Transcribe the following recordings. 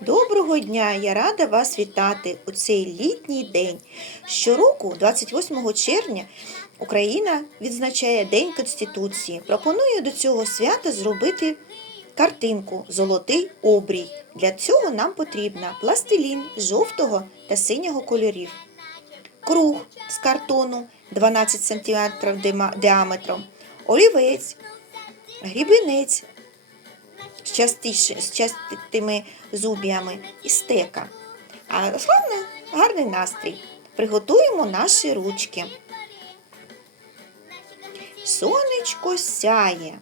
Доброго дня! Я рада вас вітати у цей літній день. Щороку, 28 червня, Україна відзначає День Конституції. Пропоную до цього свята зробити картинку Золотий обрій. Для цього нам потрібна пластилін жовтого та синього кольорів, круг з картону 12 см діаметром, олівець, грібінець з, частими зуб'ями і стека. А головне гарний настрій. Приготуємо наші ручки. Сонечко сяє,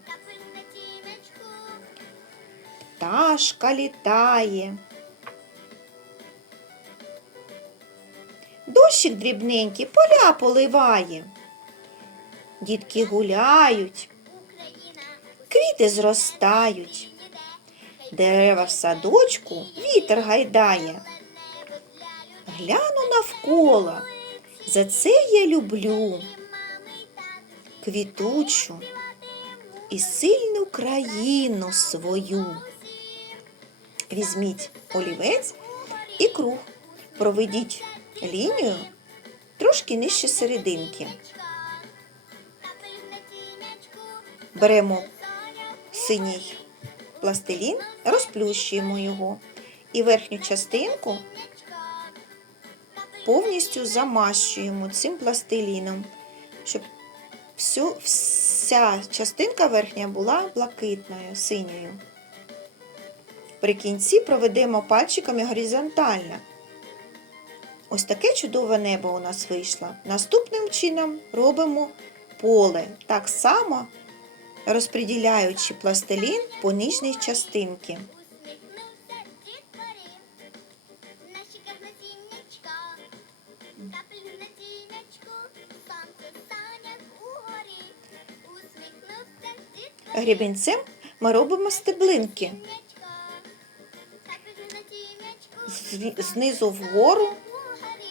пташка літає. Дощик дрібненький поля поливає. Дітки гуляють, квіти зростають. Дерева в садочку вітер гайдає. Гляну навколо, за це я люблю квітучу і сильну країну свою. Візьміть олівець і круг, проведіть лінію трошки нижче серединки. Беремо синій пластилін, розплющуємо його і верхню частинку повністю замащуємо цим пластиліном, щоб всю, вся частинка верхня була блакитною, синьою. При кінці проведемо пальчиками горизонтально. Ось таке чудове небо у нас вийшло. Наступним чином робимо поле. Так само розподіляючи пластилін по нижній частинці. Грібінцем ми робимо стеблинки знизу вгору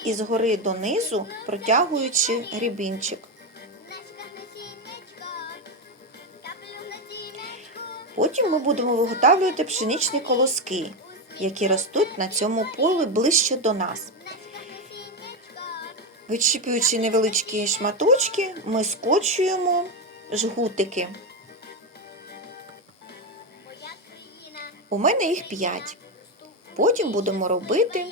і згори донизу, протягуючи грібінчик. Потім ми будемо виготовлювати пшеничні колоски, які ростуть на цьому полі ближче до нас. Відчіпуючи невеличкі шматочки, ми скочуємо жгутики. У мене їх 5. Потім будемо робити,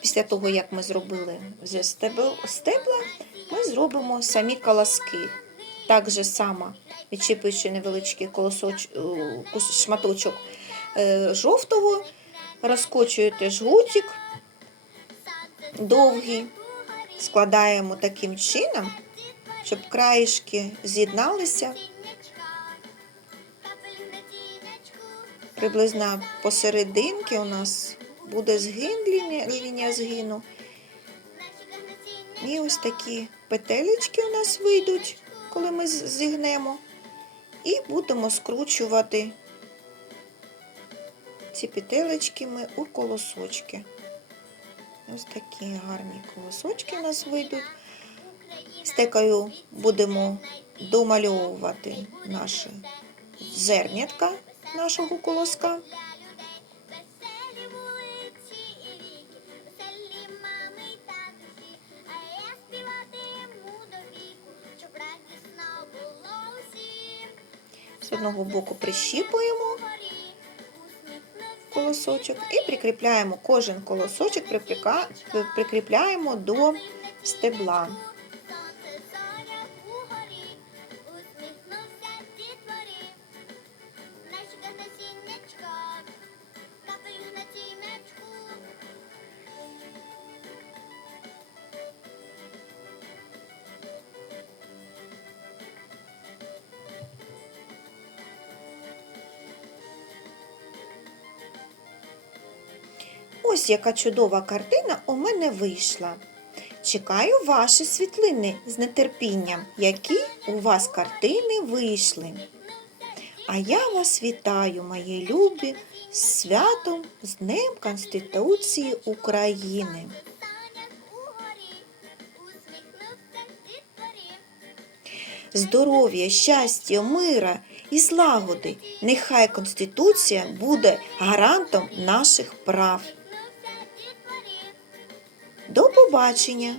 після того, як ми зробили вже стебла, ми зробимо самі колоски. Так же само, відчіпуючи невеличкий колосоч, е, шматочок е, жовтого, розкочуєте жгутик довгий, складаємо таким чином, щоб краєшки з'єдналися приблизно посерединки у нас буде згин, лінія згину. І ось такі петелечки у нас вийдуть, коли ми зігнемо. І будемо скручувати ці петелечки ми у колосочки. Ось такі гарні колосочки у нас вийдуть. Стекою будемо домальовувати наші зернятка нашого колоска. З одного боку прищіпуємо колосочок і прикріпляємо кожен колосочок, прикріпляємо до стебла. Ось яка чудова картина у мене вийшла. Чекаю ваші світлини з нетерпінням, які у вас картини вийшли. А я вас вітаю, мої любі, з святом, з Днем Конституції України. Здоров'я, щастя, мира і злагоди. Нехай Конституція буде гарантом наших прав. До побачення!